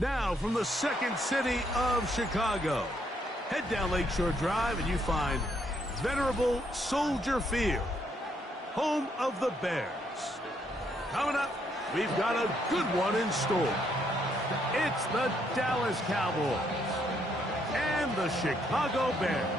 Now from the second city of Chicago, head down Lakeshore Drive and you find venerable Soldier Field, home of the Bears. Coming up, we've got a good one in store. It's the Dallas Cowboys and the Chicago Bears.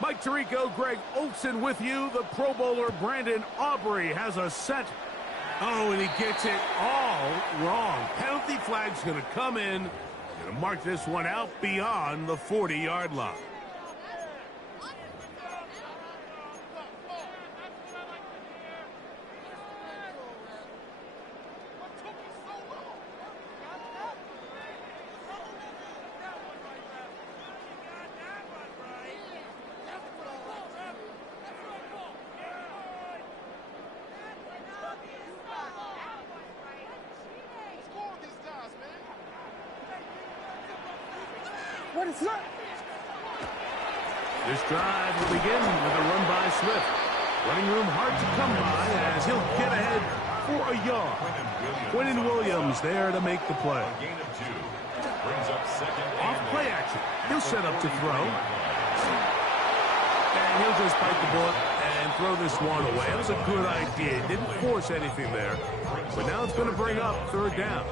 Mike Tirico, Greg Olson with you. The Pro Bowler Brandon Aubrey has a set. Oh, and he gets it all wrong. Penalty flag's going to come in. Going to mark this one out beyond the 40-yard line. What is that? This drive will begin with a run by Swift. Running room hard to come by as he'll get ahead for a yard. Quentin Williams there to make the play. Off play action. He'll set up to throw. And he'll just bite the bullet and throw this one away. It was a good idea. Didn't force anything there. But now it's going to bring up third down.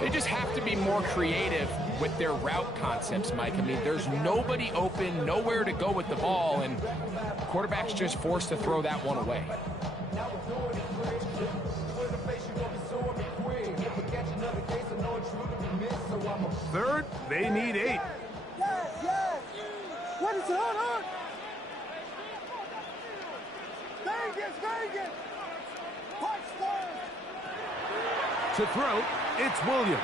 They just have to be more creative with their route concepts, Mike. I mean, there's nobody open, nowhere to go with the ball, and the quarterback's just forced to throw that one away. Third, they need 8. What is it? Hold on. Vegas. To throw, it's Williams.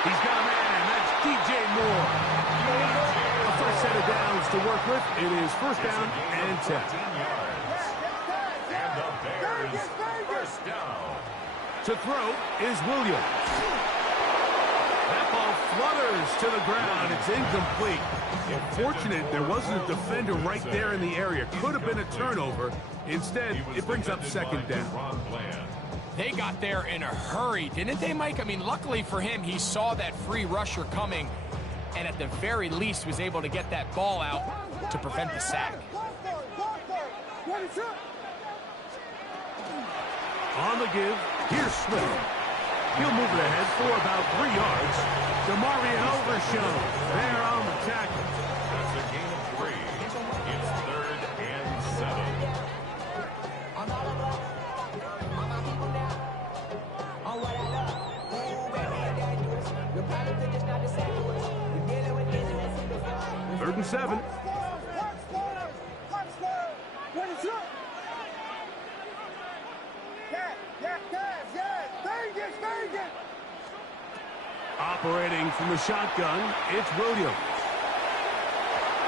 He's got a man. That's DJ Moore. A first set of downs to work with. It is first down and 10. And the Bears first down. To throw is Williams. That ball flutters to the ground. It's incomplete. Fortunate there wasn't a defender right there in the area. Could have been a turnover. Instead, it brings up second down. They got there in a hurry, didn't they, Mike? I mean, luckily for him, he saw that free rusher coming and at the very least was able to get that ball out to prevent the sack. On the give, here's Smith. He'll move it ahead for about 3 yards. DeMarvion Overshown there on the tackle. That's a gain of 3. It's third and 7. Third and 7. Operating from the shotgun, it's Williams.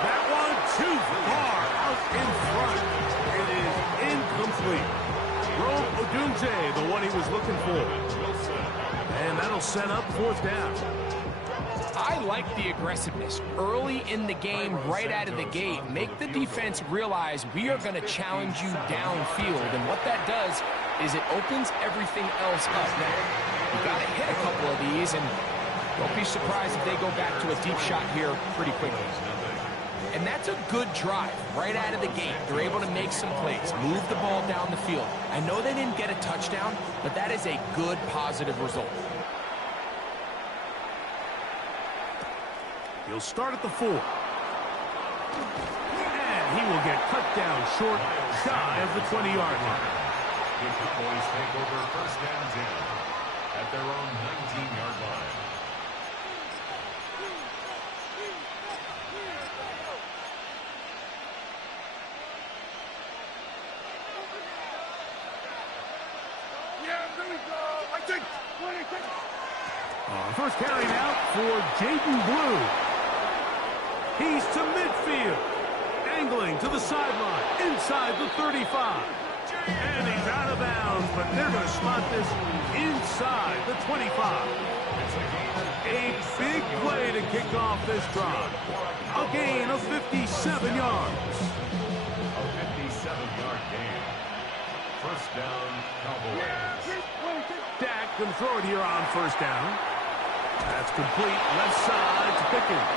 That one too far out in front. It is incomplete. Rome Odunze, the one he was looking for. And that'll set up fourth down. I like the aggressiveness early in the game, right out of the gate. Make the defense realize we are going to challenge you downfield. And what that does is it opens everything else up. Now, you got to hit a couple of these, and don't be surprised if they go back to a deep shot here pretty quickly. And that's a good drive right out of the gate. They're able to make some plays, move the ball down the field. I know they didn't get a touchdown, but that is a good, positive result. He'll start at the 4. And he will get cut down short, shy of the 20-yard line. The Cowboys take over first and 10 at their own 19-yard line. First carry out for Jaden Blue. He's to midfield. Angling to the sideline. Inside the 35. And he's out of bounds, but they're going to spot this inside the 25. A big play to kick off this drive. A gain of 57 yards. A 57-yard gain. First down, Cowboys. Dak going to throw it here on first down. That's complete left side to Pickens.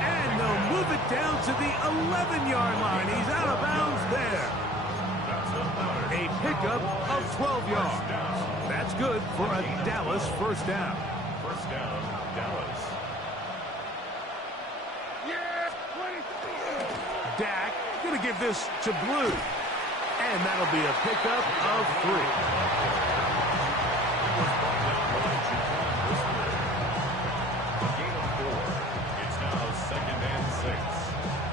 And they'll move it down to the 11-yard line. He's out of bounds there. A pickup of 12 yards. That's good for a Dallas first down. First down, Dallas. Dak going to give this to Blue. And that'll be a pickup of 3. Second and 6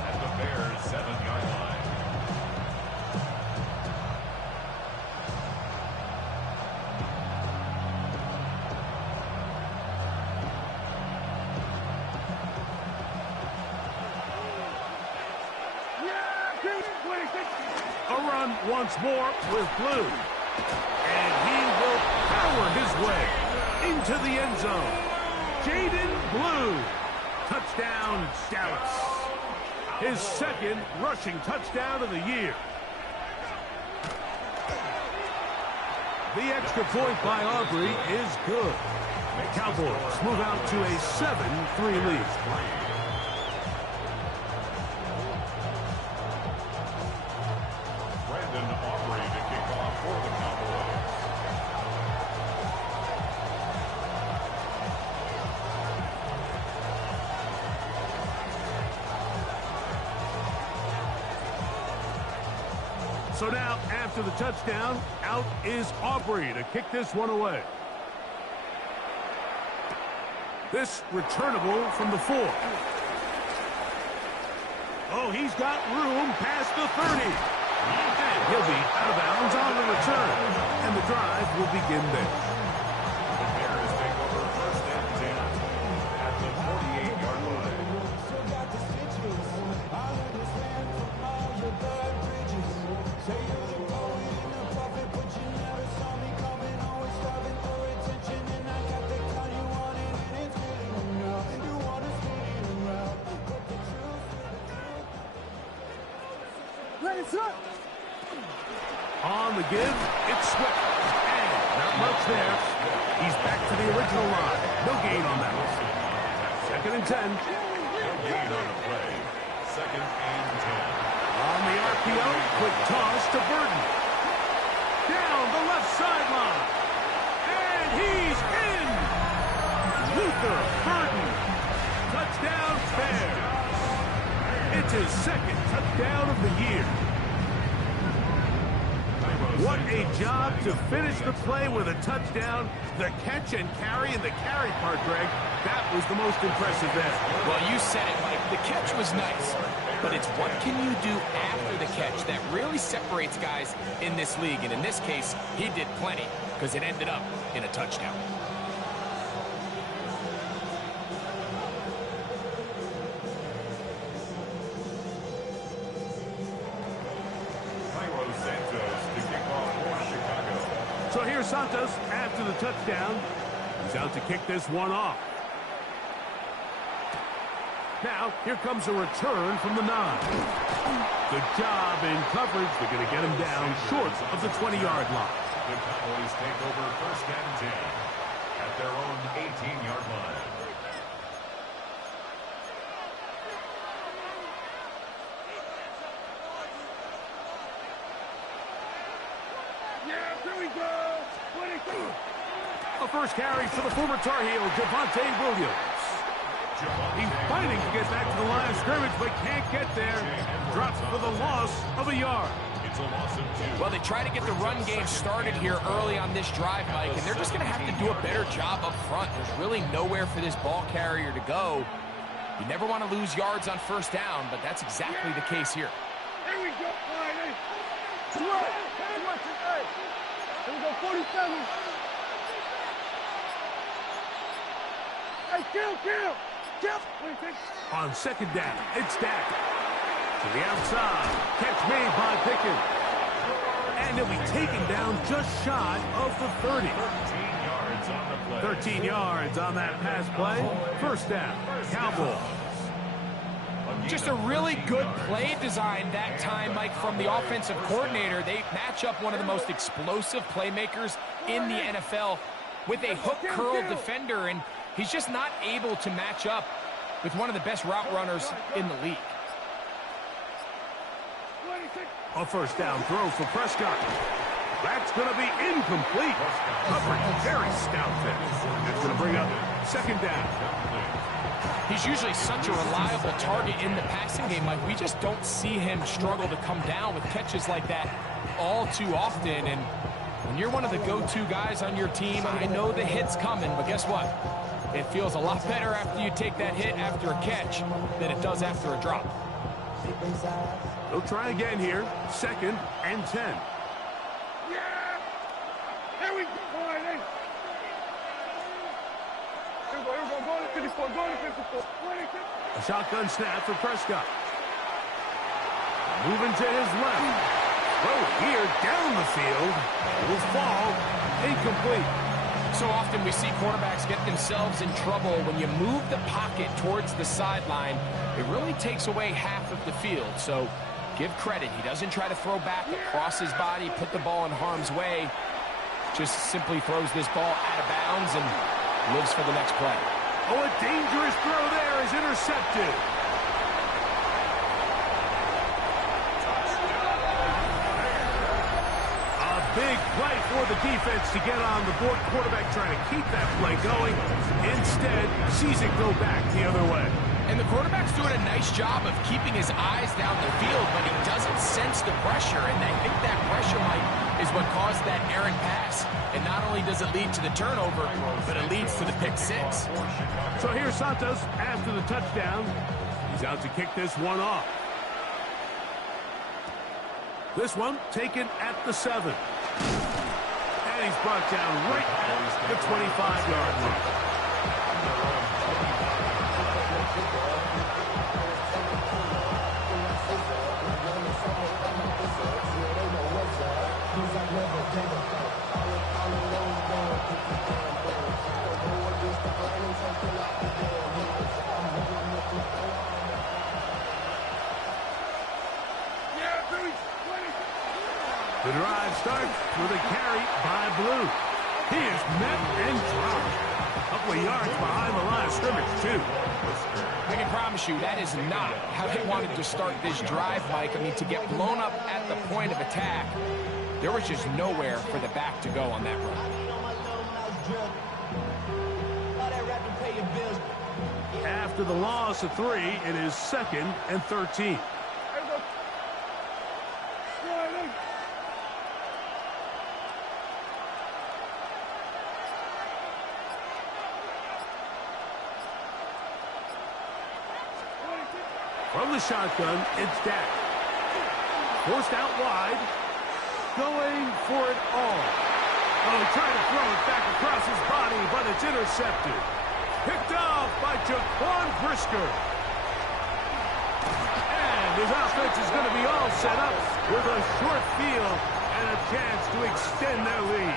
at the Bears' 7-yard line. A run once more with Blue. And he will power his way into the end zone. Jaden Blue. Touchdown, Dallas. His second rushing touchdown of the year. The extra point by Aubrey is good. The Cowboys move out to a 7-3 lead. Aubrey to kick off for the Cowboys. So now, after the touchdown, out is Aubrey to kick this one away. This returnable from the 4. Oh, he's got room past the 30. And he'll be out of bounds on the return. And the drive will begin there. The Bears take over first and 10 at the 48-yard line. On the give, it's Swift. And not much there. He's back to the original line. No gain on that one. Second and 10. No gain on the play. Second and 10. On the RPO, quick toss to Burton. Down the left sideline. And he's in. Luther Burton. Touchdown, Bears. It's his second touchdown of the year. What a job to finish the play with a touchdown. The catch and carry, and the carry part, Greg, that was the most impressive there. Well, you said it, Mike. The catch was nice, but it's what can you do after the catch that really separates guys in this league. And in this case, he did plenty because it ended up in a touchdown. So here's Santos after the touchdown. He's out to kick this one off. Now, here comes a return from the 9. Good job in coverage. They're going to get him down short of the 20-yard line. The Cowboys take over first and 10 at their own 18-yard line. A first carry for the former Tar Heel, Javonte Williams. He's fighting to get back to the line of scrimmage, but can't get there. Drops for the loss of a yard. It's a loss of 2. Well, they try to get the run game started here early on this drive, Mike, and they're just going to have to do a better job up front. There's really nowhere for this ball carrier to go. You never want to lose yards on first down, but that's exactly the case here. Here we go, Friday. Here we go, 47. Hey, kill. On second down, it's Dak. To the outside. Catch made by Pickens. And he'll be taken down just shy of the 30. 13 yards on the play. 13 yards on that pass play. First down, Cowboys. Just a really good play design that time, Mike, from the offensive coordinator. They match up one of the most explosive playmakers in the NFL with a hook curl defender, and he's just not able to match up with one of the best route runners in the league. A first down throw for Prescott. That's going to be incomplete. Coverage very stout there. That's going to bring up second down. He's usually such a reliable target in the passing game. Like, we just don't see him struggle to come down with catches like that all too often. And when you're one of the go-to guys on your team, I know the hit's coming, but guess what? It feels a lot better after you take that hit after a catch than it does after a drop. They'll try again here. Second and 10. Yeah! Here we go, Friday. Here we go. Go to 54. Go to 54. A shotgun snap for Prescott. Moving to his left. Throw here down the field. Will fall. Incomplete. So often we see quarterbacks get themselves in trouble when you move the pocket towards the sideline. It really takes away half of the field. So give credit. He doesn't try to throw back across his body, put the ball in harm's way. Just simply throws this ball out of bounds and lives for the next play. Oh, a dangerous throw there is intercepted. A big play for the defense to get on the board. Quarterback trying to keep that play going. Instead, sees it go back the other way. And the quarterback's doing a nice job of keeping his eyes down the field, but he doesn't sense the pressure. And I think that pressure, Mike, is what caused that errant pass. And not only does it lead to the turnover, but it leads to the pick six. So here's Santos after the touchdown. He's out to kick this one off. This one taken at the 7. And he's brought down right at the 25-yard line. The drive starts with a carry by Blue. He is met and dropped. A couple of yards behind the line of scrimmage, too. I can promise you that is not how they wanted to start this drive, Mike. I mean, to get blown up at the point of attack, there was just nowhere for the back to go on that run. After the loss of 3, it is second and 13. From the shotgun, it's Dak. Forced out wide. Going for it all. Oh, trying to throw it back across his body, but it's intercepted. Picked off by Jaquan Brisker. And his offense is going to be all set up with a short field and a chance to extend their lead.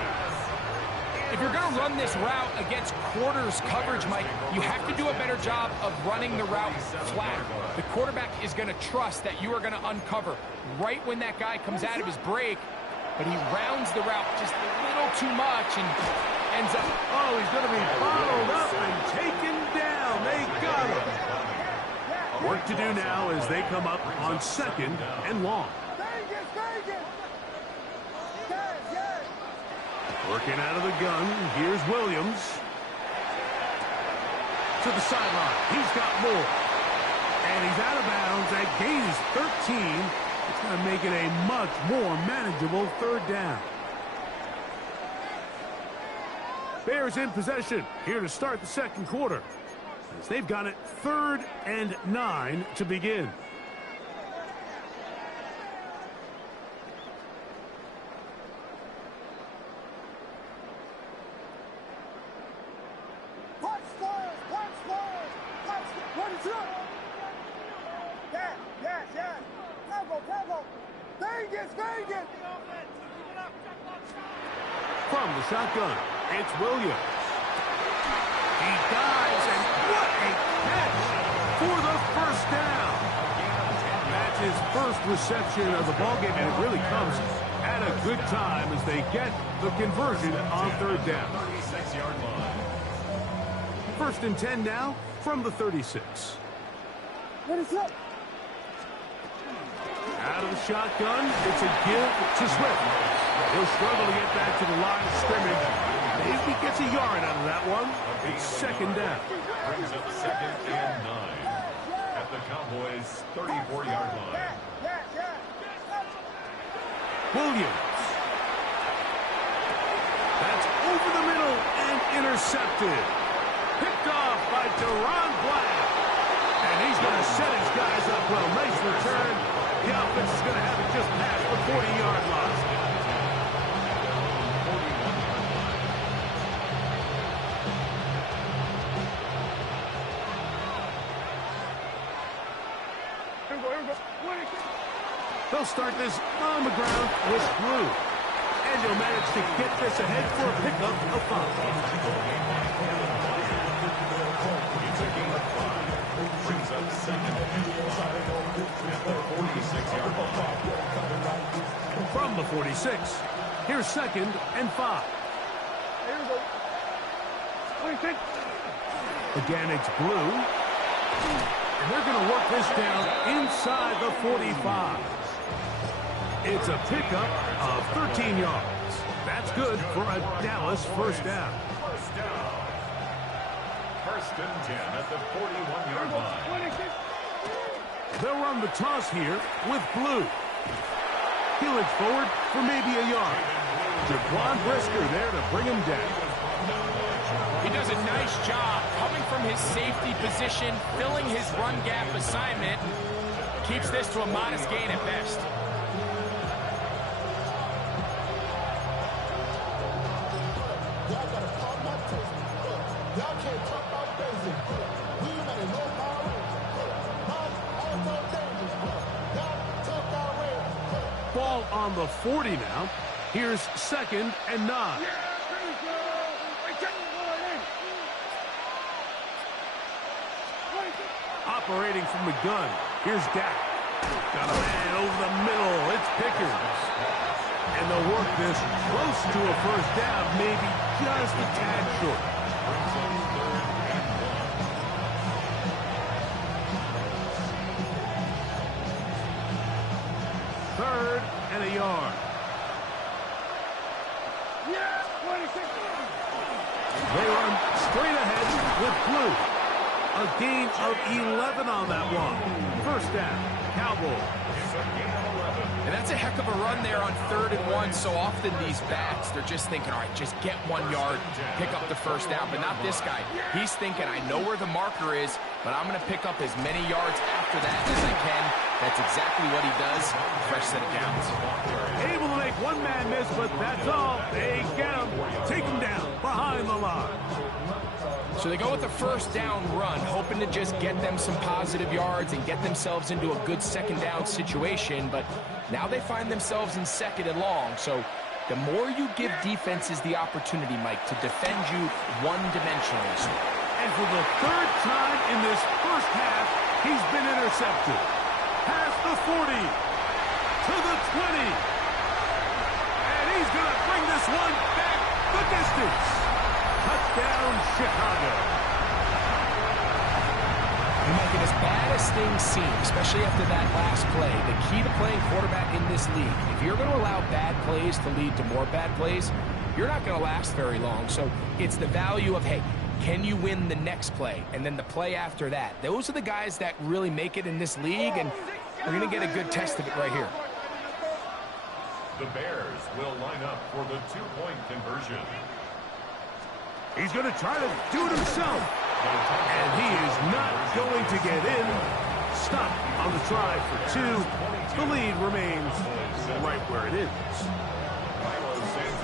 If you're going to run this route against quarters coverage, Mike, you have to do a better job of running the route flat. The quarterback is going to trust that you are going to uncover right when that guy comes out of his break, but he rounds the route just a little too much and ends up... Oh, he's going to be bottled up and taken down. They got him. Work to do now as they come up on second and long. Working out of the gun, here's Williams. to the sideline. He's got more. And he's out of bounds. That gain is 13. It's going to make it a much more manageable third down. Bears in possession here to start the second quarter. As they've got it 3rd and 9 to begin. From the shotgun, it's Williams. He dives, and what a catch for the first down. That's his first reception of the ballgame, and it really comes at a good time as they get the conversion on third down. 36-yard line. 1st and 10 now from the 36. Out of the shotgun, it's a give to Swift. He'll struggle to get back to the line of scrimmage. Maybe he gets a yard out of that one. It's 2nd down. Brings up 2nd and 9 at the Cowboys' 34-yard line. Williams. That's over the middle and intercepted. Picked off by Deron Black. And he's going to set his guys up well. Nice return. The offense is going to have it just past the 40-yard line. They'll start this on the ground with Blue. And he'll manage to get this ahead for a pickup of 5. It's a gain of 5. Brings up 2nd and 5 at the 46-yard line. From the 46, here's 2nd and 5. Again, it's Blue. And they're going to work this down inside the 45. It's a pickup of 13 yards. That's good for a Dallas first down. First down. 1st and 10 at the 41-yard line. They'll run the toss here with Blue. He'll inch forward for maybe a yard. Jaquan Brisker there to bring him down. He does a nice job coming from his safety position, filling his run gap assignment. Keeps this to a modest gain at best. Ball on the 40 now. Here's 2nd and 9. Operating from the gun. Here's Dak. Got a man over the middle. It's Pickens. And they'll work this close to a first down, maybe just a tad short. Third and a yard. They run straight ahead with Blue. A gain of 11 on that one. First down, Cowboys. And that's a heck of a run there on 3rd and 1. So often these backs, they're just thinking, all right, just get 1 yard, pick up the first down. But not this guy. He's thinking, I know where the marker is, but I'm going to pick up as many yards after that as I can. That's exactly what he does. Fresh set of downs. Able to make one man miss, but that's all. They get him. Take him down behind the line. So they go with the first down run, hoping to just get them some positive yards and get themselves into a good second down situation. But now they find themselves in 2nd and long. So the more you give defenses the opportunity, Mike, to defend you one-dimensionally. And for the 3rd time in this first half, he's been intercepted. Past the 40, to the 20. And he's going to bring this one back the distance. Touchdown, Chicago. And Mike, as bad as things seem, especially after that last play, the key to playing quarterback in this league, if you're going to allow bad plays to lead to more bad plays, you're not going to last very long. So it's the value of, hey, Can you win the next play? And then the play after that. Those are the guys that really make it in this league, and we're going to get a good test of it right here. The Bears will line up for the two-point conversion. He's going to try to do it himself. And he is not going to get in. Stop on the try for two. The lead remains right where it is.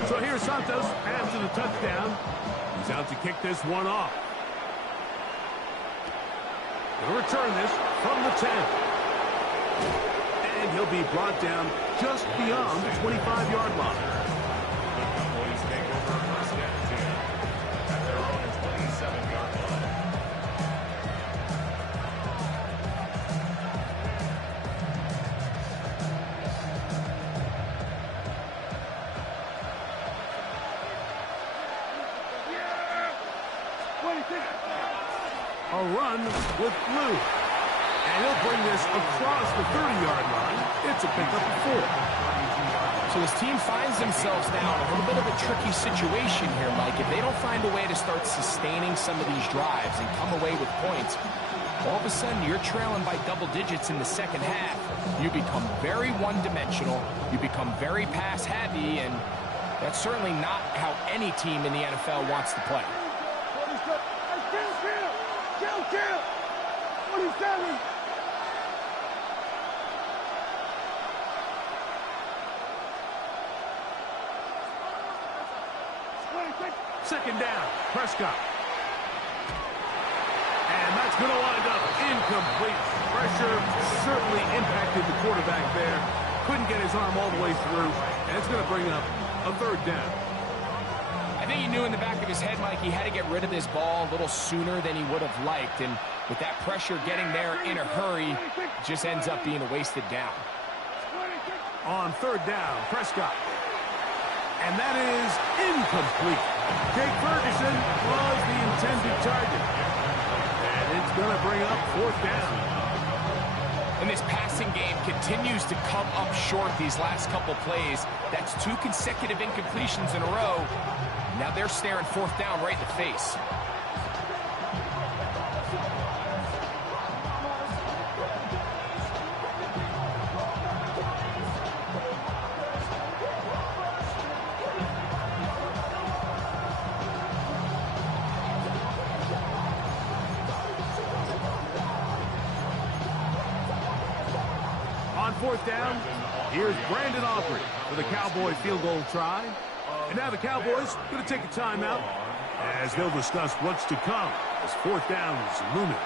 So here's Santos after the touchdown. He's out to kick this one off. He'll return this from the 10. And he'll be brought down just beyond the 25-yard line. The Cowboys take over first and 10 at their own 27-yard line. A run with Blue. And he'll bring this across the 30-yard line. It's a pickup of 4. So his team finds themselves now in a little bit of a tricky situation here, Mike. If they don't find a way to start sustaining some of these drives and come away with points, all of a sudden you're trailing by double digits in the second half. You become very one-dimensional. You become very pass-happy, and that's certainly not how any team in the NFL wants to play. Kill! 47! Second down, Prescott. And that's going to wind up incomplete. Pressure certainly impacted the quarterback there. Couldn't get his arm all the way through. And it's going to bring up a third down. I think he knew in the back of his head, Mike, he had to get rid of this ball a little sooner than he would have liked. And with that pressure getting there in a hurry, it just ends up being a wasted down. On third down, Prescott. And that is incomplete. Jake Ferguson was the intended target. And it's going to bring up fourth down. And this passing game continues to come up short these last couple plays. That's 2 consecutive incompletions in a row. Now they're staring fourth down right in the face. On fourth down, here's Brandon Aubrey for the Cowboy field goal try. And now the Cowboys going to take a timeout as they'll discuss what's to come as fourth down is looming.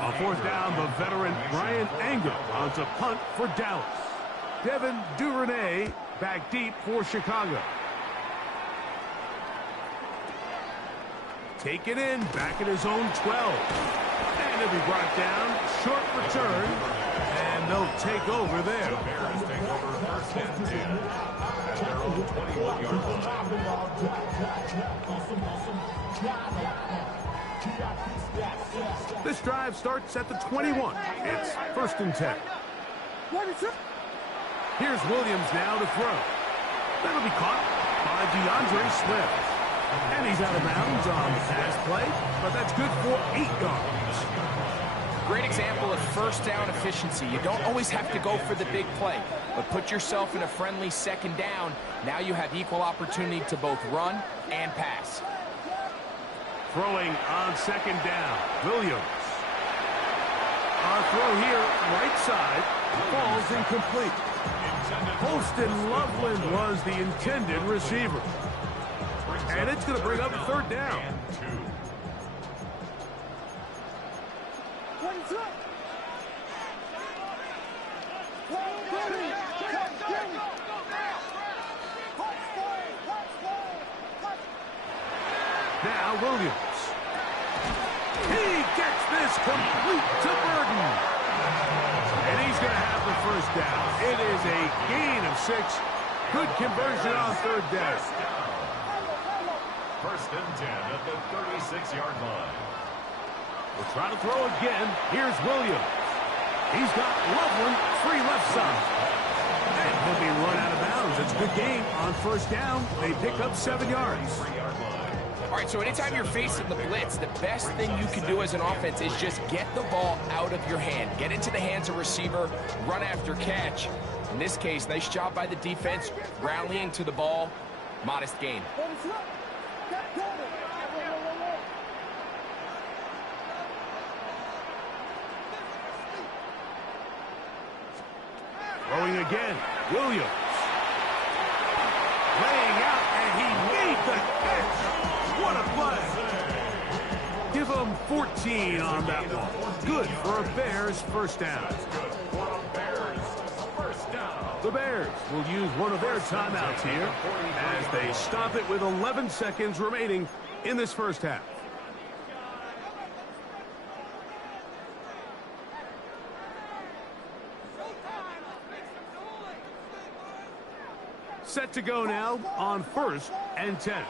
On fourth down, the veteran Brian Anger on to punt for Dallas. Devin Duvernay back deep for Chicago. Take it in, back at his own 12. And he'll be brought down, short return, and they'll take over there. The Bears take over first and 10 at their own 21-yard line. This drive starts at the 21. It's first and 10. Here's Williams now to throw. That'll be caught by DeAndre Swift. And he's out of bounds on the pass play, but that's good for 8 yards. Great example of first down efficiency. You don't always have to go for the big play, but put yourself in a friendly second down. Now you have equal opportunity to both run and pass. Throwing on second down, Williams. Our throw here, right side, falls incomplete. Holston Loveland was the intended receiver. And it's going to bring up a third down. Now Williams. He gets this complete to Burton. And he's going to have the first down. It is a gain of 6. Good conversion on third down. First and 10 at the 36-yard line. We'll try to throw again. Here's Williams. He's got Loveland free left side. And he'll be run out of bounds. It's Good game on first down. They pick up 7 yards. All right, so anytime you're facing the blitz, the best thing you can do as an offense is just get the ball out of your hand. Get into the hands of receiver, run after catch. In this case, nice job by the defense, rallying to the ball. Modest gain. Throwing again, Williams. Laying out, and he made the catch. What a play. Give him 14 on that one. Good for a Bears first down. The Bears will use one of their timeouts here as they stop it with 11 seconds remaining in this first half. Set to go now on 1st and 10.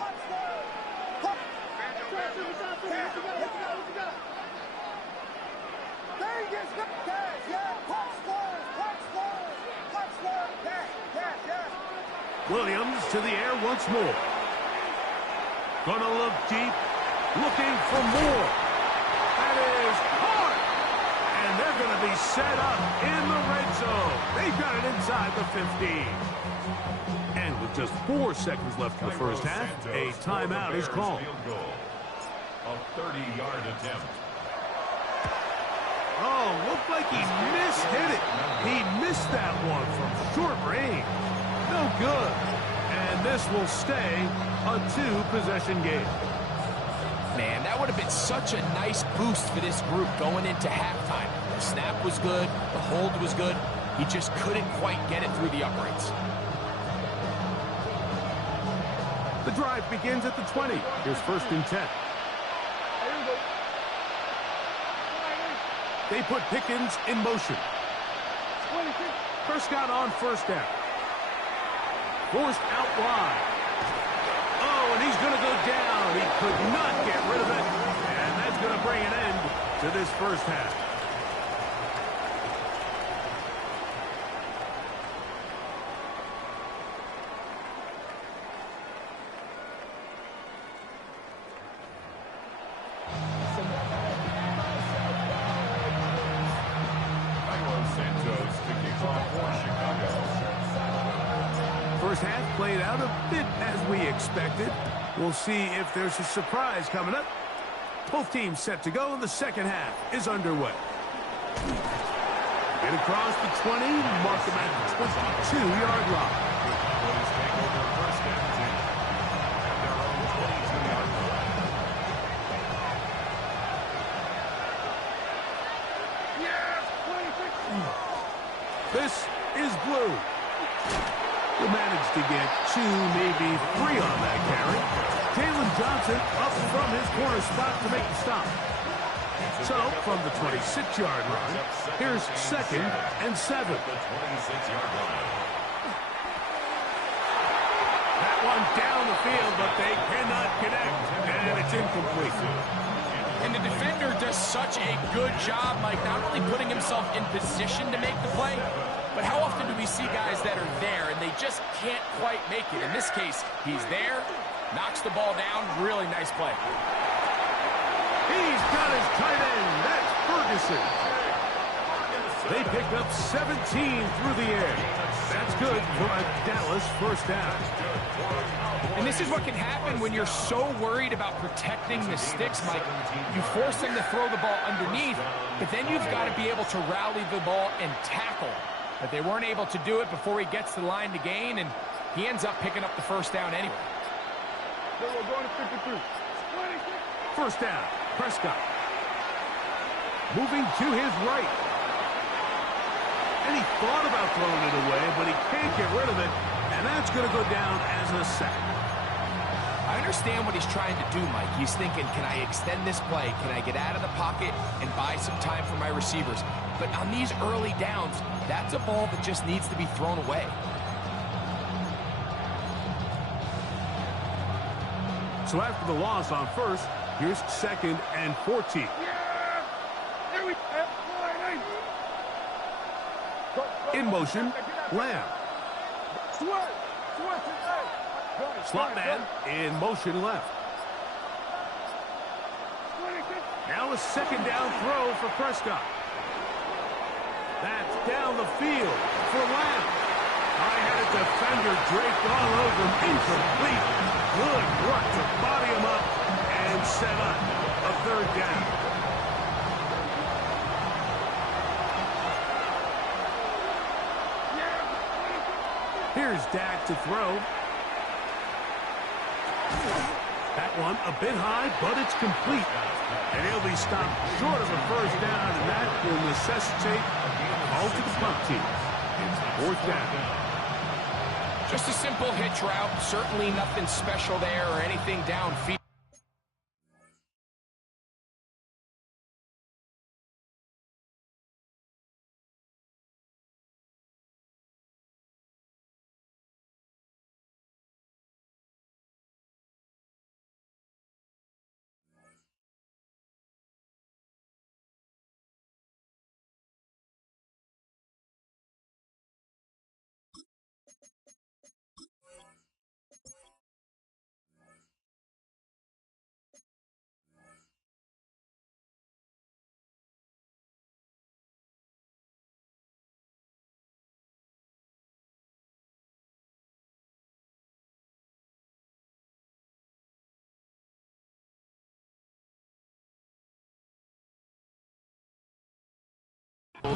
Williams to the air once more. Gonna look deep, looking for more. That is hard. And they're going to be set up in the red zone. They've got it inside the 15. And with just 4 seconds left in the first half, a timeout is called. A 30-yard attempt. Oh, looked like he mishit it. He missed that one from short range. No good. And this will stay a 2-possession game. Man, that would have been such a nice boost for this group going into halftime. The snap was good. The hold was good. He just couldn't quite get it through the uprights. The drive begins at the 20. Here's 1st and 10. They put Pickens in motion. Prescott on first down. Forced out wide. Oh, and he's going to go down. He could not get rid of it. And that's going to bring an end to this first half. First half played out a bit as we expected. We'll see if there's a surprise coming up. Both teams set to go, and the second half is underway. Get across the 20, mark him at the 22-yard line. This is blue. Will manage to get 2, maybe 3 on that carry. Jalen Johnson up from his corner spot to make the stop. So, from the 26-yard line, here's 2nd and 7. That one down the field, but they cannot connect, and it's incomplete. And the defender does such a good job, Mike, not only putting himself in position to make the play, but how often do we see guys that are there and they just can't quite make it? In this case, he's there, knocks the ball down, really nice play. He's got his tight end. That's Ferguson. They pick up 17 through the air. That's good for a Dallas first down. And this is what can happen when you're so worried about protecting the sticks, Mike. You force them to throw the ball underneath, but then you've got to be able to rally the ball and tackle. But they weren't able to do it before he gets to the line to gain, and he ends up picking up the first down anyway. First down, Prescott. Moving to his right. And he thought about throwing it away, but he can't get rid of it, and that's going to go down as a sack. I understand what he's trying to do, Mike. He's thinking, can I extend this play? Can I get out of the pocket and buy some time for my receivers? But on these early downs, that's a ball that just needs to be thrown away. So after the loss on first, here's 2nd and 14. In motion, Lamb. Slot man in motion left. Now a second down throw for Prescott. That's down the field for Lamb. I had a defender draped all over him. Incomplete. Good work to body him up and set up a third down. Here's Dak to throw. That one a bit high, but it's complete. And he'll be stopped short of a first down, and that will necessitate a call to the punt team. It's fourth down. Just a simple hitch route. Certainly nothing special there or anything downfield.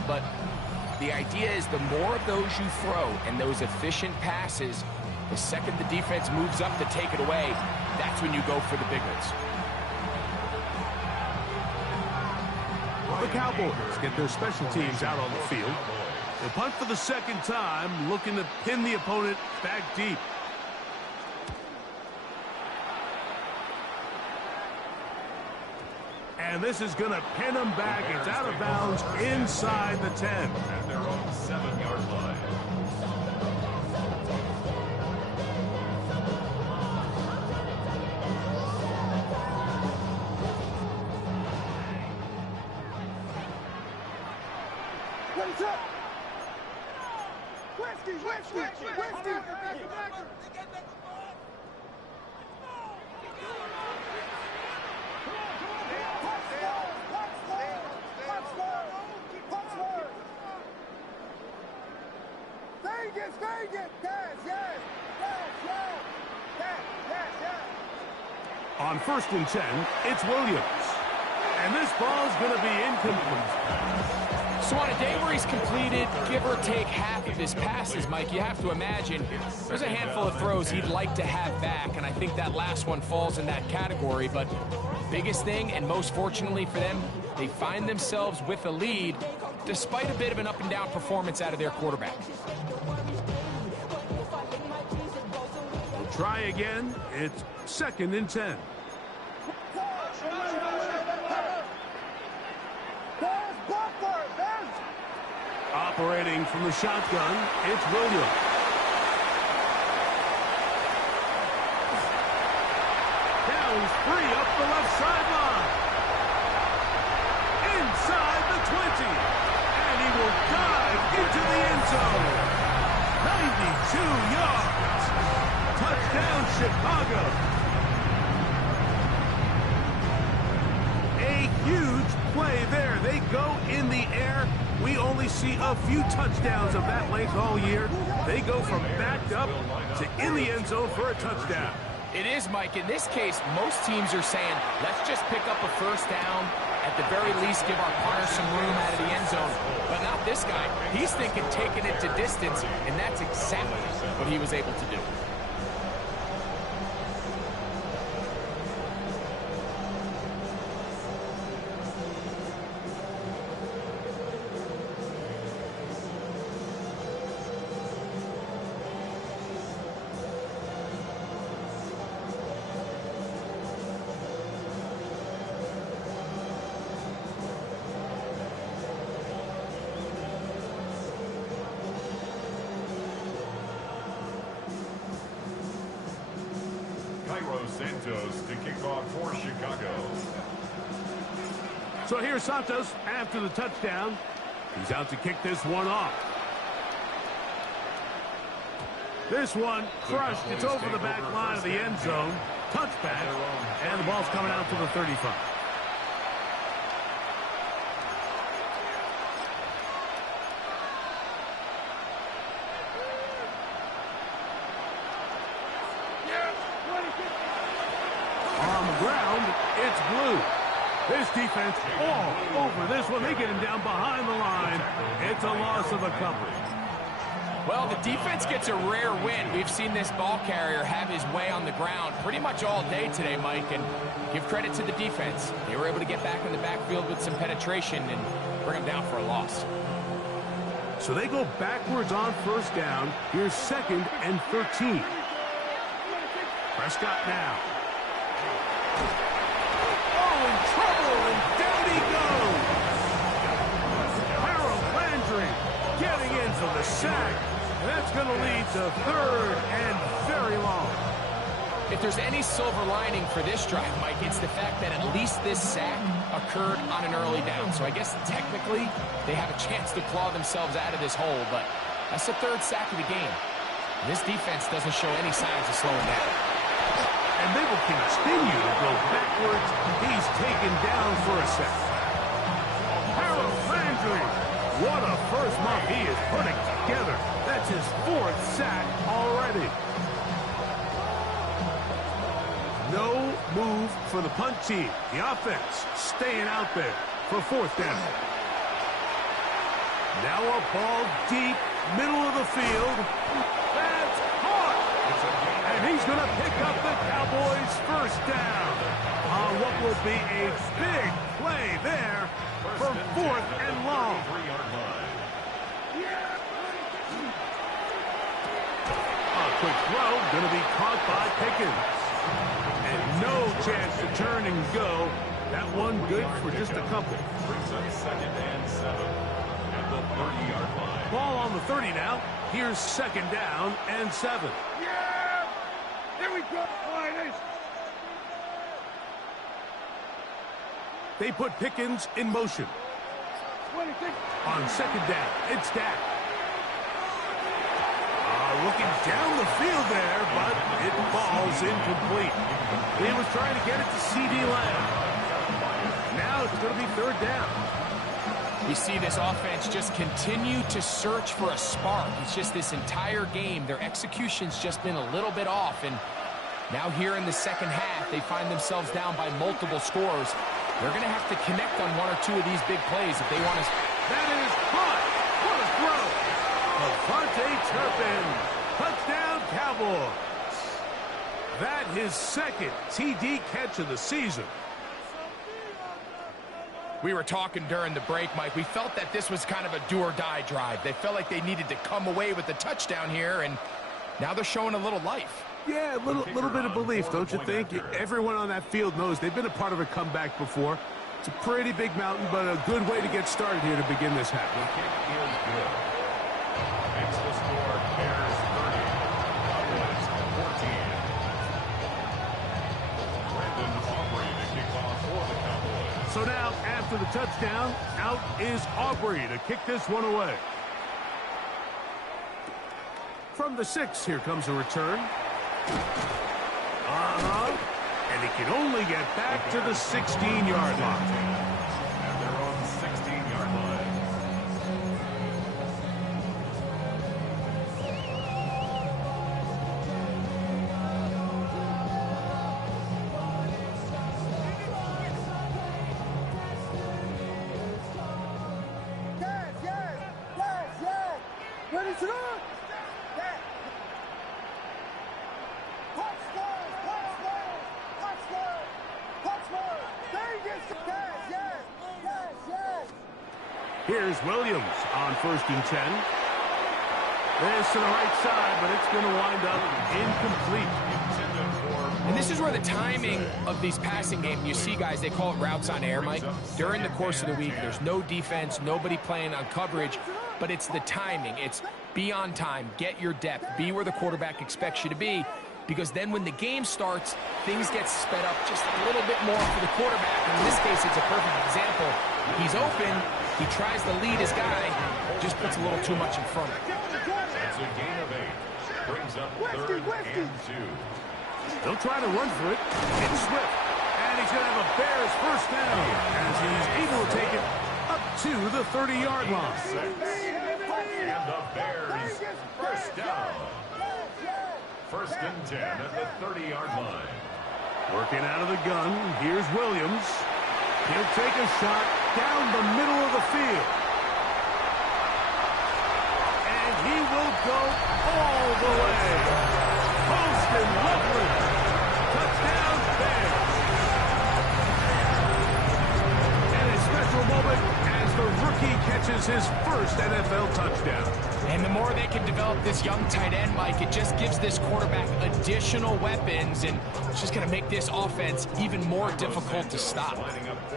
But the idea is the more of those you throw and those efficient passes, the second the defense moves up to take it away, that's when you go for the big ones. The Cowboys get their special teams out on the field. They punt for the second time, looking to pin the opponent back deep. And this is going to pin them back. It's out of bounds inside the 10. At their own 7-yard line. What's up? Whiskey. Vegas, yes. On 1st and 10, it's Williams. And this ball's going to be incomplete. So on a day where he's completed, give or take half of his passes, Mike, you have to imagine there's a handful of throws he'd like to have back, and I think that last one falls in that category. But biggest thing, and most fortunately for them, they find themselves with a lead despite a bit of an up-and-down performance out of their quarterback. We'll try again. It's 2nd and 10. Operating from the shotgun, it's Williams. Now he's free up the left sideline. Inside the 20. And he will dive into the end zone. 92 yards. Touchdown, Chicago. A huge play there. They go in the air. We only see a few touchdowns of that length all year. They go from backed up to in the end zone for a touchdown. It is, Mike. In this case, most teams are saying, let's just pick up a first down. At the very least, give our punter some room out of the end zone. But not this guy. He's thinking taking it to distance, and that's exactly what he was able to do. Santos to kick off for Chicago. So here's Santos after the touchdown. He's out to kick this one off. This one crushed. It's over the back line of the end zone. Touchback. And the ball's coming out to the 35. On the ground, it's blue. This defense all over this one. They get him down behind the line. It's a loss of a couple. Well, the defense gets a rare win. We've seen this ball carrier have his way on the ground pretty much all day today, Mike, and give credit to the defense. They were able to get back in the backfield with some penetration and bring him down for a loss. So they go backwards on first down. Here's 2nd and 13. Prescott now. Oh, in trouble, and down he goes. Harold Landry getting in for the sack. And that's going to lead to 3rd and very long. If there's any silver lining for this drive, Mike, it's the fact that at least this sack occurred on an early down. So I guess technically they have a chance to claw themselves out of this hole, but that's the 3rd sack of the game. This defense doesn't show any signs of slowing down. And they will continue to go backwards. He's taken down for a sack. Harold Landry, what a first month he is putting together. That's his 4th sack already. No move for the punt team. The offense staying out there for 4th down. Now a ball deep, middle of the field. That's caught. And he's going to pick up the Cowboys' 1st down on what will be a big play there for 4th and long. A quick throw, going to be caught by Pickens. And no chance to turn and go. That one good for just a couple. Brings up 2nd and 7 at the 30-yard line. Ball on the 30 now. Here's 2nd down and 7. Yeah! Here we go, Linus! They put Pickens in motion. 26. On 2nd down, it's Dak. Looking down the field there, but it falls incomplete. He was trying to get it to C.D. Lamb. Now it's going to be 3rd down. We see this offense just continue to search for a spark. It's just this entire game, their execution's just been a little bit off. And now here in the 2nd half, they find themselves down by multiple scores. They're going to have to connect on 1 or 2 of these big plays if they want to. That is caught. What a throw. Avante Turpin. Touchdown, Cowboys. That his 2nd TD catch of the season. We were talking during the break, Mike. We felt that this was kind of a do-or-die drive. They felt like they needed to come away with the touchdown here, and now they're showing a little life. Yeah, a little bit of belief, don't you think? Everyone on that field knows they've been a part of a comeback before. It's a pretty big mountain, but a good way to get started here to begin this half. The kick is good. Makes the score Bears 30, Cowboys 14. Brandon Aubrey to kick off for the Cowboys. So now, after the touchdown, out is Aubrey to kick this one away. From the 6, here comes a return. And he can only get back to the 16-yard line. At their own 16-yard line. Yes! Ready to run! Here's Williams on 1st and 10. This to the right side, but it's going to wind up incomplete. And this is where the timing of these passing games, you see, guys, they call it routes on air, Mike. During the course of the week, there's no defense, nobody playing on coverage, but it's the timing. It's be on time, get your depth, be where the quarterback expects you to be, because then when the game starts, things get sped up just a little bit more for the quarterback. In this case, it's a perfect example. He's open, he tries to lead his guy, just puts a little too much in front. That's a gain of 8. Brings up 3rd and 2. They'll try to run for it. It's Swift. And he's going to have a Bears first down as he's able to take it up to the 30-yard line. And the Bears first down. 1st and 10 at the 30-yard line. Working out of the gun, here's Williams. He'll take a shot down the middle of the field. And he will go all the way. Post and lovely. Touchdown, Bears. And a special moment as the rookie catches his first NFL touchdown. And the more they can develop this young tight end, Mike, it just gives this quarterback additional weapons, and it's just going to make this offense even more difficult to stop.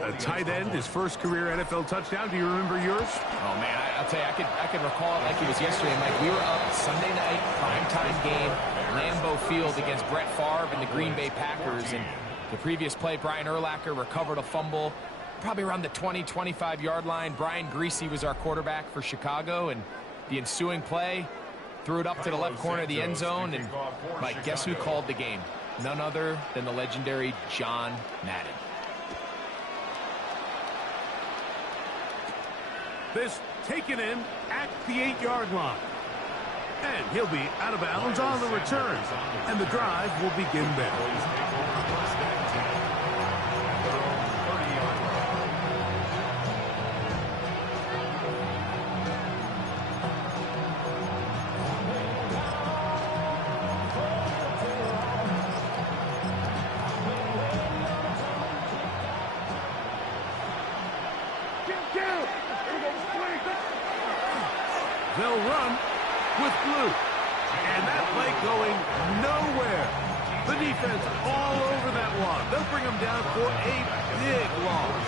A tight end, his first career NFL touchdown. Do you remember yours? Oh, man, I'll tell you, I can recall it like it was yesterday, Mike. We were up Sunday night, primetime game, Lambeau Field against Brett Favre and the Green Bay Packers. And the previous play, Brian Urlacher recovered a fumble, probably around the 20, 25-yard line. Brian Greasy was our quarterback for Chicago, and the ensuing play, threw it up to the left corner of the end zone, and Mike, guess who called the game? None other than the legendary John Madden. This taken in at the 8-yard line. And he'll be out of bounds on the return. And the drive will begin there. They'll run with blue. And that play going nowhere. The defense all over that one. They'll bring them down for a big loss.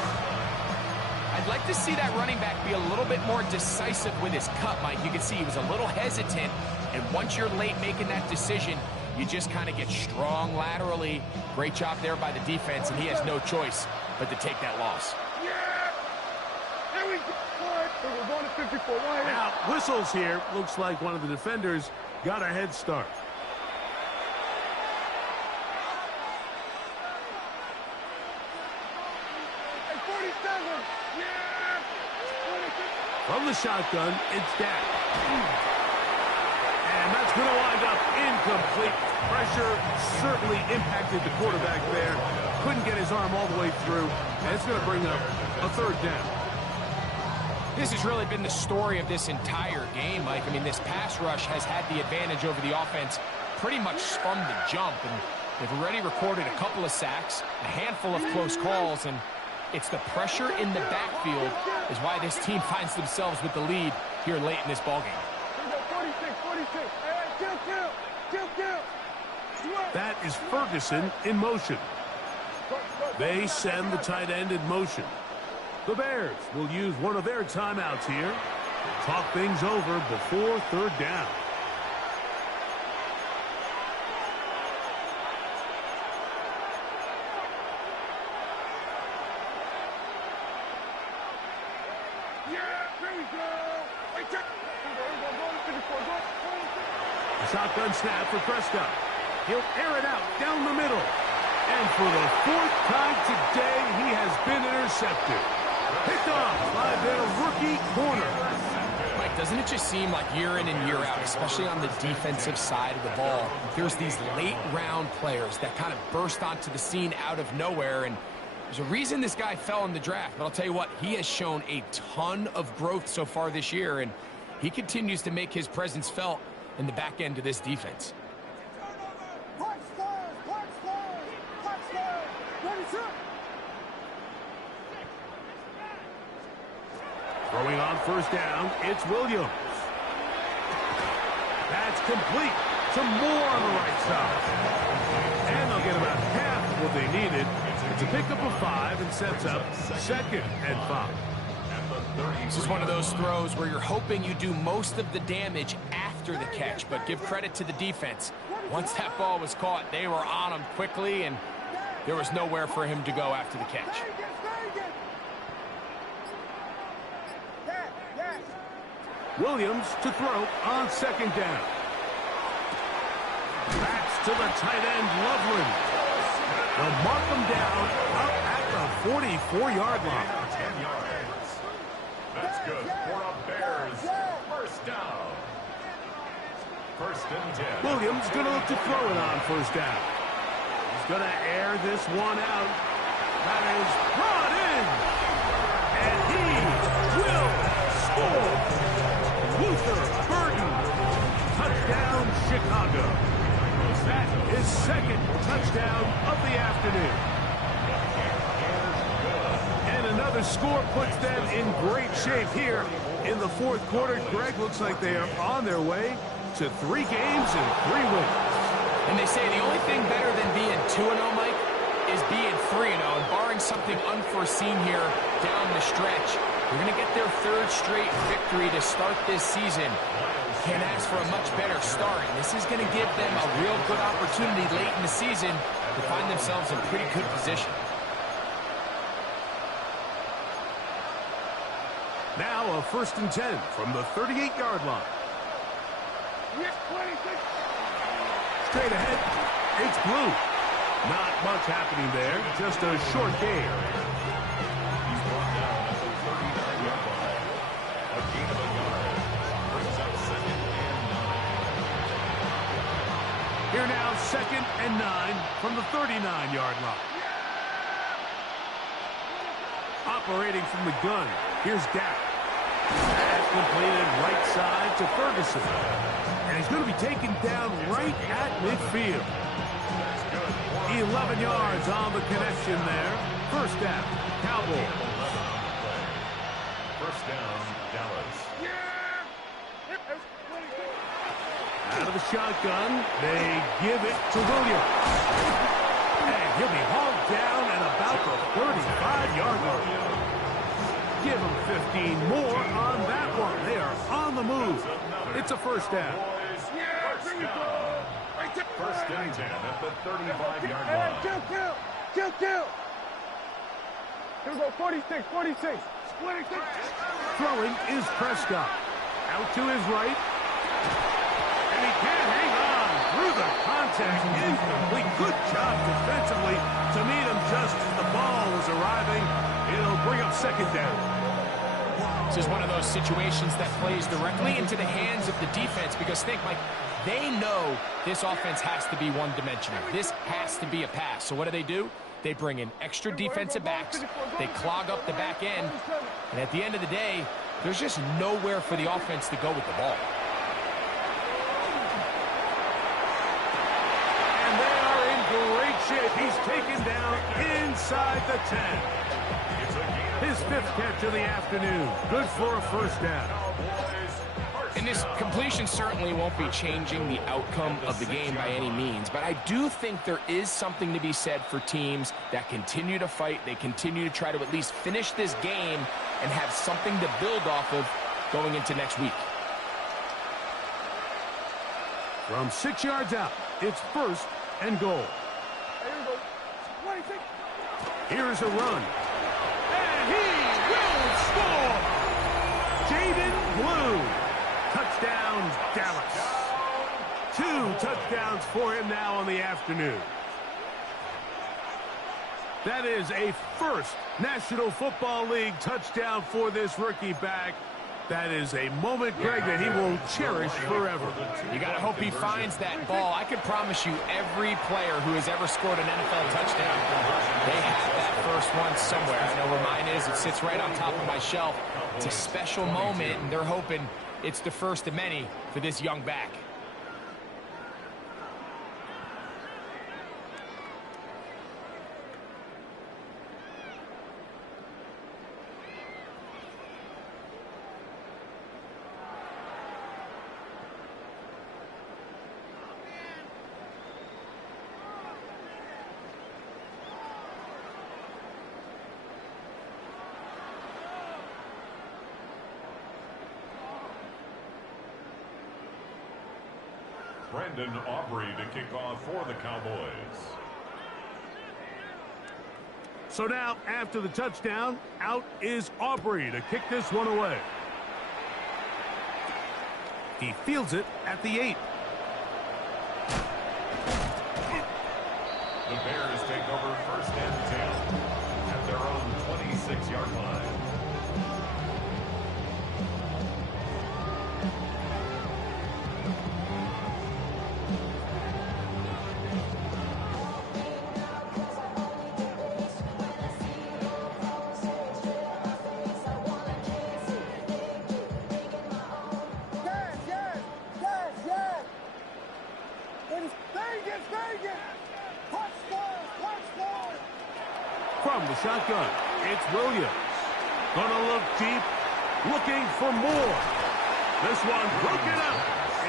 I'd like to see that running back be a little bit more decisive with his cut, Mike. You can see he was a little hesitant, and once you're late making that decision, you just kind of get strong laterally. Great job there by the defense, and he has no choice but to take that loss. There we go. We're going to 54. Now, whistles here. Looks like one of the defenders got a head start. Hey, 47. Yeah. From the shotgun, it's Dak. And that's going to wind up incomplete. Pressure certainly impacted the quarterback there. Couldn't get his arm all the way through. And it's going to bring up a 3rd down. This has really been the story of this entire game, Mike. I mean, this pass rush has had the advantage over the offense pretty much from the jump. And they've already recorded a couple of sacks, a handful of close calls, and it's the pressure in the backfield is why this team finds themselves with the lead here late in this ballgame. 46. Kill. That is Ferguson in motion. They send the tight end in motion. The Bears will use one of their timeouts here to talk things over before 3rd down. The shotgun snap for Prescott. He'll air it out down the middle. And for the 4th time today, he has been intercepted. Picked off by their rookie corner. Mike, doesn't it just seem like year in and year out, especially on the defensive side of the ball, there's these late-round players that kind of burst onto the scene out of nowhere, and there's a reason this guy fell in the draft, but I'll tell you what, he has shown a ton of growth so far this year, and he continues to make his presence felt in the back end of this defense. Throwing on 1st down, it's Williams. That's complete to Moore on the right side. And they'll get about half of what they needed. It's a pickup of 5 and sets up 2nd and 5. This is one of those throws where you're hoping you do most of the damage after the catch, but give credit to the defense. Once that ball was caught, they were on him quickly, and there was nowhere for him to go after the catch. Williams to throw on 2nd down. Backs to the tight end, Loveland. They'll mark him down up at the 44-yard line. 10 yards. That's good for a Bears first down. First and 10. Williams going to look to throw it on first down. He's going to air this one out. That is brought in. And he will score. Luther Burden. Touchdown, Chicago. That is second touchdown of the afternoon. And another score puts them in great shape here in the fourth quarter. Greg, looks like they are on their way to 3 games and 3 wins. And they say the only thing better than being 2-0, Mike, is being 3-0. And barring something unforeseen here down the stretch, they're going to get their 3rd straight victory to start this season. Can't ask for a much better start. And this is going to give them a real good opportunity late in the season to find themselves in pretty good position. Now a first and 10 from the 38-yard line. Straight ahead, it's blue. Not much happening there, just a short gain. He's brought down at the 39-yard line. A gain of a yard. Brings up second and 9. Here now, second and 9 from the 39-yard line. Operating from the gun, here's Dak. Pass completed right side to Ferguson. And he's going to be taken down right at midfield. 11 yards on the connection there. First down, Cowboys. First down, Dallas. Out of the shotgun, they give it to Williams. And he'll be hauled down at about the 35-yard line. Give him 15 more on that one. They are on the move. It's a first down. First and 10 at the 35-yard line. Kill. Here we go, 46. Throwing is Prescott. Out to his right. And he can't hang on through the contact. Incomplete. Good job defensively to meet him just as the ball is arriving. It'll bring up second down. This is one of those situations that plays directly into the hands of the defense because think, Mike, they know this offense has to be one-dimensional. This has to be a pass. So what do? They bring in extra defensive backs. They clog up the back end. And at the end of the day, there's just nowhere for the offense to go with the ball. And they are in great shape. He's taken down inside the 10. His 5th catch of the afternoon. Good for a first down. And this completion certainly won't be changing the outcome of the game by any means, but I do think there is something to be said for teams that continue to fight. They continue to try to at least finish this game and have something to build off of going into next week. From 6 yards out, it's first and goal. Here's a run. And he will score! Jaden Blue. Touchdown, Dallas. 2 touchdowns for him now on the afternoon. That is a first National Football League touchdown for this rookie back. That is a moment, Greg, that he will cherish forever. You got to hope he finds that ball. I can promise you every player who has ever scored an NFL touchdown, they have that first one somewhere. I know where mine is. It sits right on top of my shelf. It's a special moment, and they're hoping it's the first of many for this young back. Brandon Aubrey to kick off for the Cowboys. So now, after the touchdown, out is Aubrey to kick this one away. He fields it at the 8. The Bears take over first and 10 at their own 26-yard line. From the shotgun, it's Williams. Gonna look deep, looking for more. This one broken up.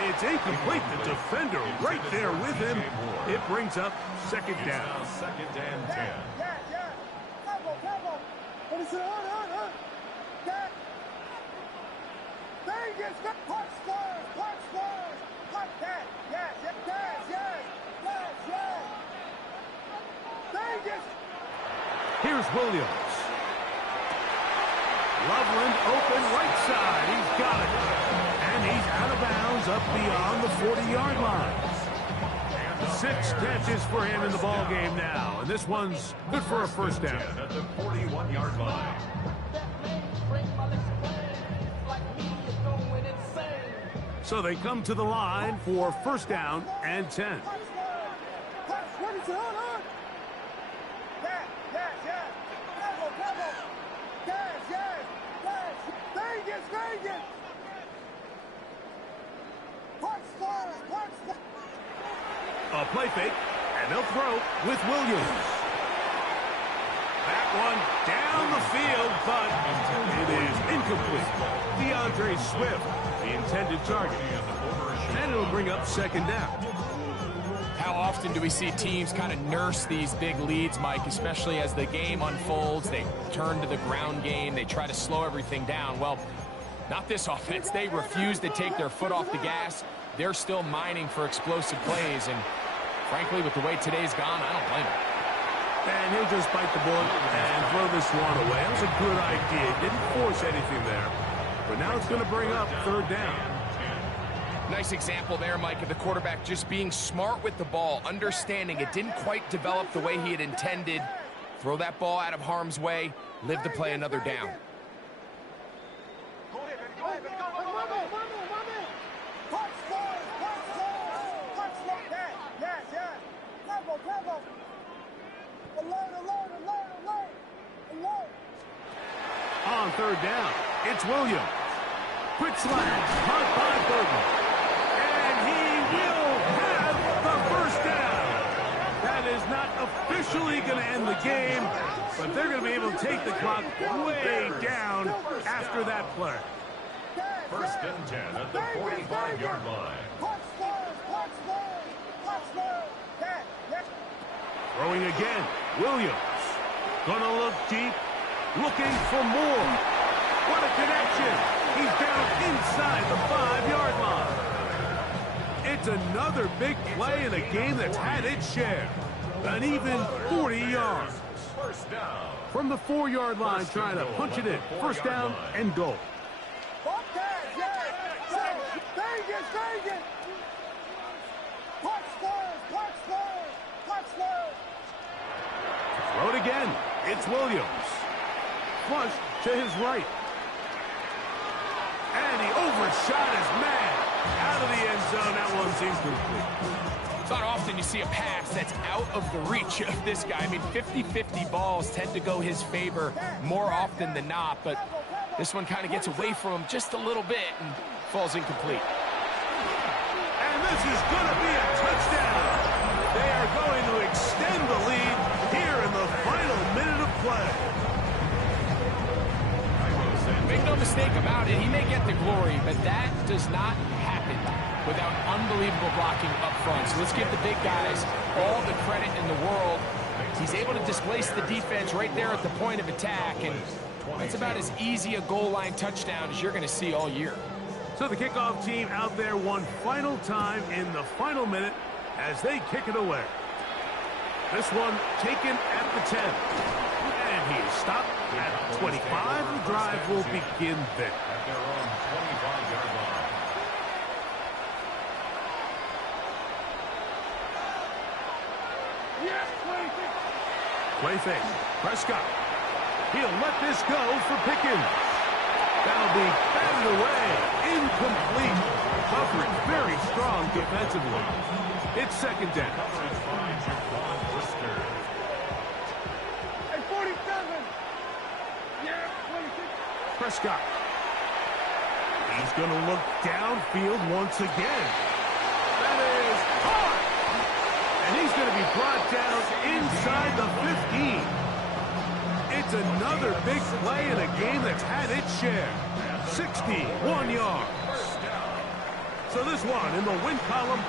It's incomplete. The defender right there with him. It brings up second down. Now second and 10. Here's Williams. Loveland open right side. He's got it. And he's out of bounds up beyond the 40-yard line. 6 catches for him in the ball game now. And this one's good for a first down. At the 41-yard line. So they come to the line for first down and 10. A play fake, and they'll throw with Williams. That one down the field, but it is incomplete. DeAndre Swift, the intended target. And it'll bring up second down. How often do we see teams kind of nurse these big leads, Mike, especially as the game unfolds? They turn to the ground game. They try to slow everything down. Well, not this offense. They refuse to take their foot off the gas. They're still mining for explosive plays, and frankly, with the way today's gone, I don't blame him. And he'll just bite the bullet and throw this one away. That was a good idea. Didn't force anything there. But now it's going to bring up third down. Nice example there, Mike, of the quarterback just being smart with the ball, understanding it didn't quite develop the way he had intended. Throw that ball out of harm's way, live to play another down. On third down, it's Williams. Quick slant, caught by Burton. And he will have the first down. That is not officially going to end the game, but they're going to be able to take the clock way down after that play. First and 10 at the 45-yard line. Throwing again, Williams. Gonna look deep, looking for more. What a connection. He's down inside the 5-yard line. It's another big play in a game that's had its share. An even 40 yards. First down. From the 4-yard line, trying to punch it in. First down and goal. Throw it again. It's Williams. Flush to his right. And he overshot his man. Out of the end zone. That one seems complete. It's not often you see a pass that's out of the reach of this guy. I mean, 50-50 balls tend to go his favor more often than not, but this one kind of gets away from him just a little bit and falls incomplete. And this is going to be a touchdown. They are going to extend the lead here in the final minute of play. Make no mistake about it, he may get the glory, but that does not happen without unbelievable blocking up front. So let's give the big guys all the credit in the world. He's able to displace the defense right there at the point of attack, and that's about as easy a goal line touchdown as you're going to see all year. So the kickoff team out there one final time in the final minute as they kick it away. This one taken at the 10. And he is stopped at 25. The drive will begin there. At their own 25-yard line. Yeah, 26. Play fake. Prescott. He'll let this go for Pickens. That'll be batted away. Incomplete. Coverage very strong defensively. It's second down. And 47. Yeah, 26. Prescott. He's going to look downfield once again. That is caught. And he's going to be brought down inside the 15. It's another big play in a game that's had its share. 61 yards. So this one in the win column.